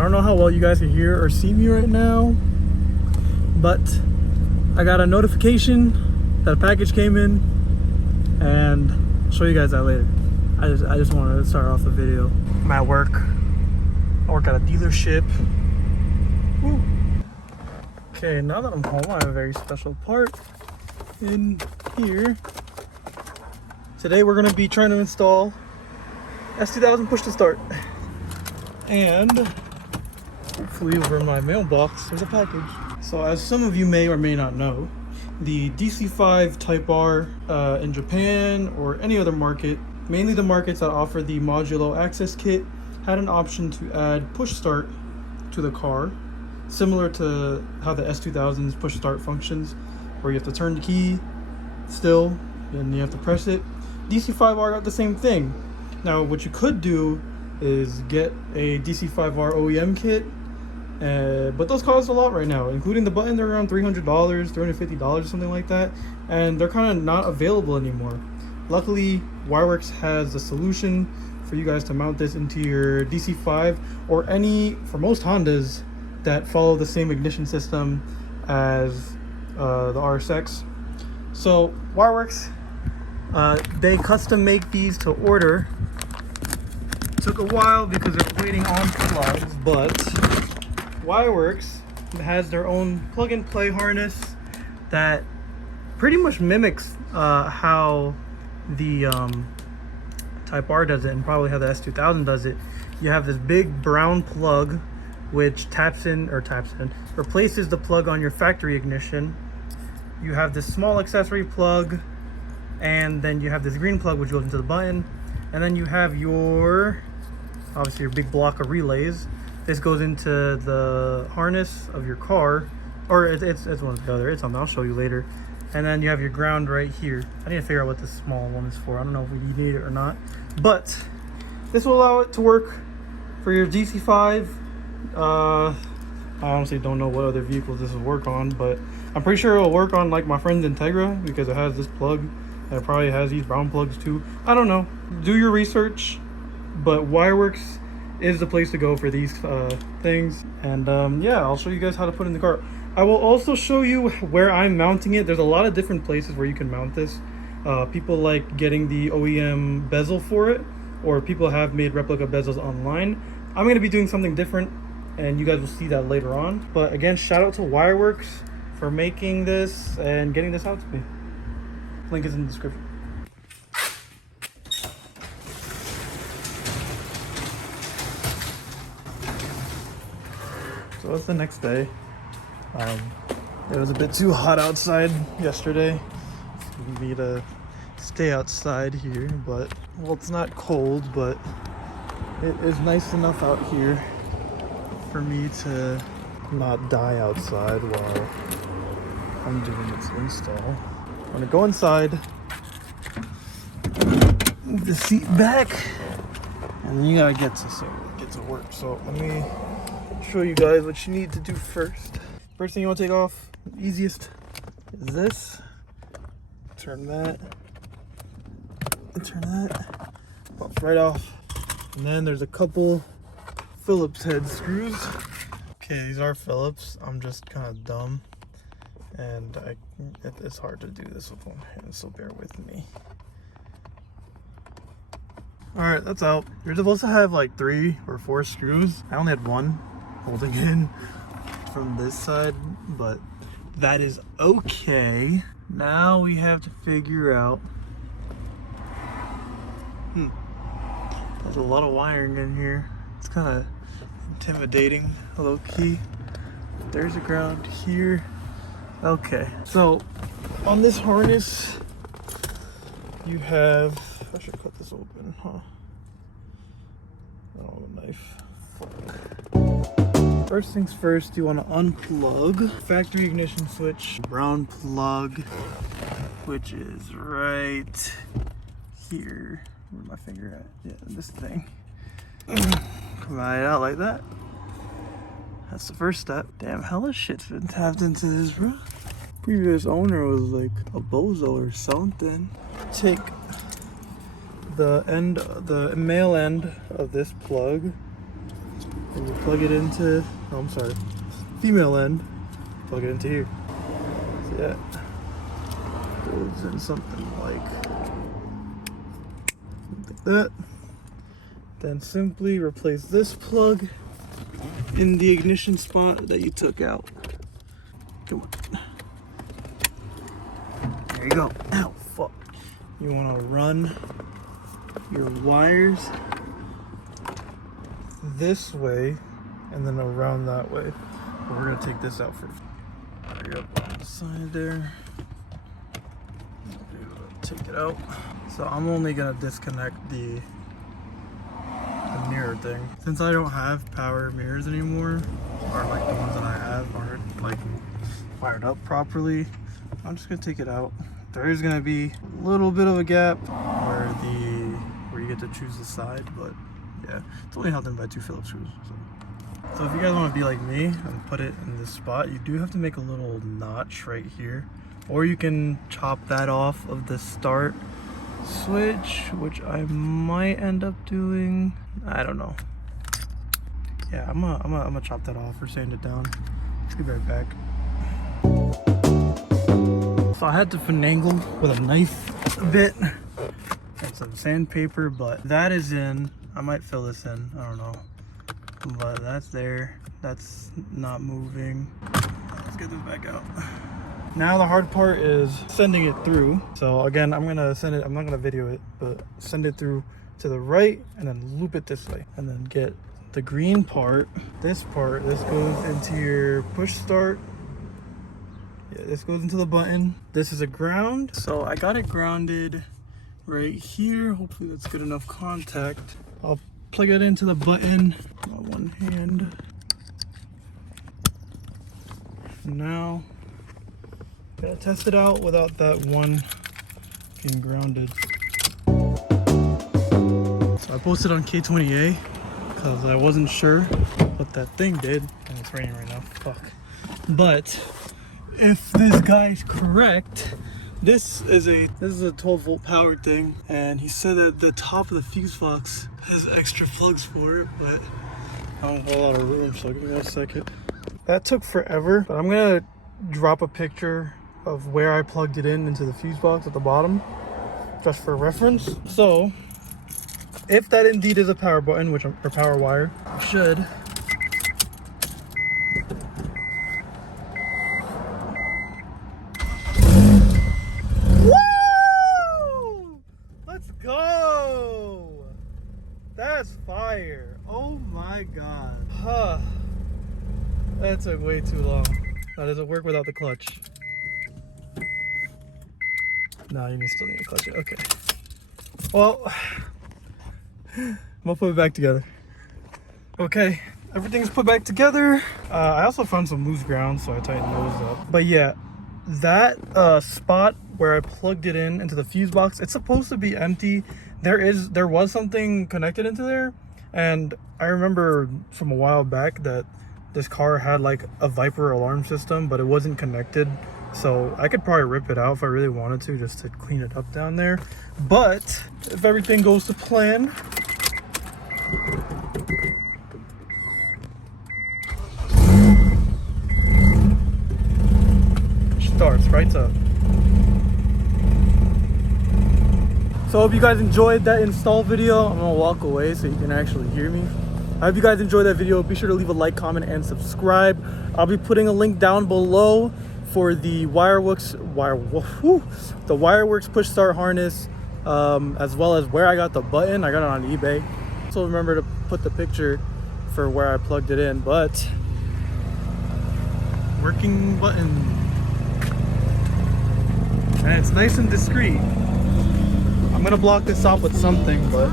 I don't know how well you guys can hear or see me right now, but I got a notification that a package came in, and I'll show you guys that later. I just wanted to start off the video. I'm at work. I work at a dealership. Woo. Okay, now that I'm home, I have a very special part in here. Today we're gonna be trying to install S2000 push to start. And hopefully over in my mailbox there's a package. So as some of you may or may not know, the DC5 Type R in Japan or any other market, mainly the markets that offer the modulo access kit, had an option to add push start to the car, similar to how the S2000's push start functions, where you have to turn the key still and you have to press it. DC5R got the same thing. Now what you could do is get a DC5R OEM kit, but those cost a lot right now, including the button. They're around $300, $350, something like that, and they're kind of not available anymore. Luckily, Wireworks has a solution for you guys to mount this into your DC5 or any, for most Hondas that follow the same ignition system as the RSX. So Wireworks, they custom make these to order. Took a while because they're waiting on plugs, but Wireworks has their own plug and play harness that pretty much mimics how the Type R does it, and probably how the S2000 does it. You have this big brown plug which replaces the plug on your factory ignition. You have this small accessory plug, and then you have this green plug which goes into the button, and then you have your, obviously, your big block of relays. This goes into the harness of your car, or it's one or the other. It's something I'll show you later. And then you have your ground right here. I need to figure out what this small one is for. I don't know if we need it or not, but this will allow it to work for your DC5. I honestly don't know what other vehicles this will work on, but I'm pretty sure it will work on like my friend's Integra because it has this plug, and it probably has these brown plugs too. I don't know. Do your research, but Wireworks is the place to go for these things. And yeah, I'll show you guys how to put it in the car. I will also show you where I'm mounting it. There's a lot of different places where you can mount this. People like getting the OEM bezel for it, or people have made replica bezels online. I'm going to be doing something different, and you guys will see that later on. But again, shout out to Wireworks for making this and getting this out to me. Link is in the description. So it's the next day. It was a bit too hot outside yesterday for me to stay outside here, but, well, it's not cold, but it is nice enough out here for me to not die outside while I'm doing this install. I'm gonna go inside, move the seat back, and then you gotta get to work. So let me show you guys what you need to do first. First thing you want to take off, easiest, is this. Turn that, and turn that, pops right off. And then there's a couple Phillips head screws. Okay, these are Phillips. I'm just kind of dumb, and it's hard to do this with one hand, so bear with me. Alright, that's out. You're supposed to have like 3 or 4 screws. I only had one holding in from this side, but that is okay. Now we have to figure out there's a lot of wiring in here. It's kind of intimidating, low-key. There's a ground here. Okay, so on this harness you have, I should cut this open, huh? I don't have a knife. Fuck. First things first, you want to unplug factory ignition switch, brown plug, which is right here. Where's my finger at? Yeah, this thing. Right out like that. That's the first step. Damn, hella shit's been tapped into this, bro. Previous owner was like a bozo or something. Take the male end of this plug, and you plug it into, oh, I'm sorry, female end, plug it into here. See that? Goes in something like that. Then simply replace this plug in the ignition spot that you took out. Come on. There you go. Ow, fuck. You want to run your wires this way and then around that way. But we're going to take this out first. There you go. On the side there. Take it out. So I'm only going to disconnect the mirror thing. Since I don't have power mirrors anymore, or like the ones that I have aren't like wired up properly, I'm just gonna take it out. There is gonna be a little bit of a gap where you get to choose the side, but yeah, it's only held in by 2 Phillips screws. So if you guys want to be like me and put it in this spot, you do have to make a little notch right here, or you can chop that off of the start switch, which I might end up doing. I don't know. Yeah, I'm gonna chop that off or sand it down. Let's be right back. So I had to finagle with a knife a bit and some sandpaper, but that is in. I might fill this in, I don't know, but that's there. That's not moving. Let's get this back out. Now the hard part is sending it through. So again, I'm gonna send it, I'm not gonna video it, but send it through to the right and then loop it this way. And then get the green part, this goes into your push start. Yeah, this goes into the button. This is a ground. So I got it grounded right here. Hopefully that's good enough contact. I'll plug it into the button on one hand. Now, gotta test it out without that one being grounded. So I posted on K20A because I wasn't sure what that thing did. And it's raining right now, fuck. But if this guy's correct, this is a 12-volt powered thing, and he said that the top of the fuse box has extra plugs for it, but I don't have a lot of room, so give me 1 second. That took forever, but I'm gonna drop a picture of where I plugged it in into the fuse box at the bottom, just for reference. So if that indeed is a power button, or power wire, it should. Woo! Let's go! That's fire. Oh my god. Huh. That took way too long. Now, does it work without the clutch? No, you still need to clutch it. Okay. Well, I'm gonna put it back together. Okay, everything's put back together. I also found some loose ground, so I tightened those up. But yeah, that spot where I plugged it into the fuse box, it's supposed to be empty. There was something connected into there, and I remember from a while back that this car had like a Viper alarm system, but it wasn't connected. So I could probably rip it out if I really wanted to, just to clean it up down there. But if everything goes to plan, starts right up. So I hope you guys enjoyed that install video. I'm gonna walk away so you can actually hear me. I hope you guys enjoyed that video. Be sure to leave a like, comment, and subscribe. I'll be putting a link down below for the Wireworks push start harness, as well as where I got the button. I got it on eBay. So remember to put the picture for where I plugged it in, but working button. And it's nice and discreet. I'm gonna block this off with something, but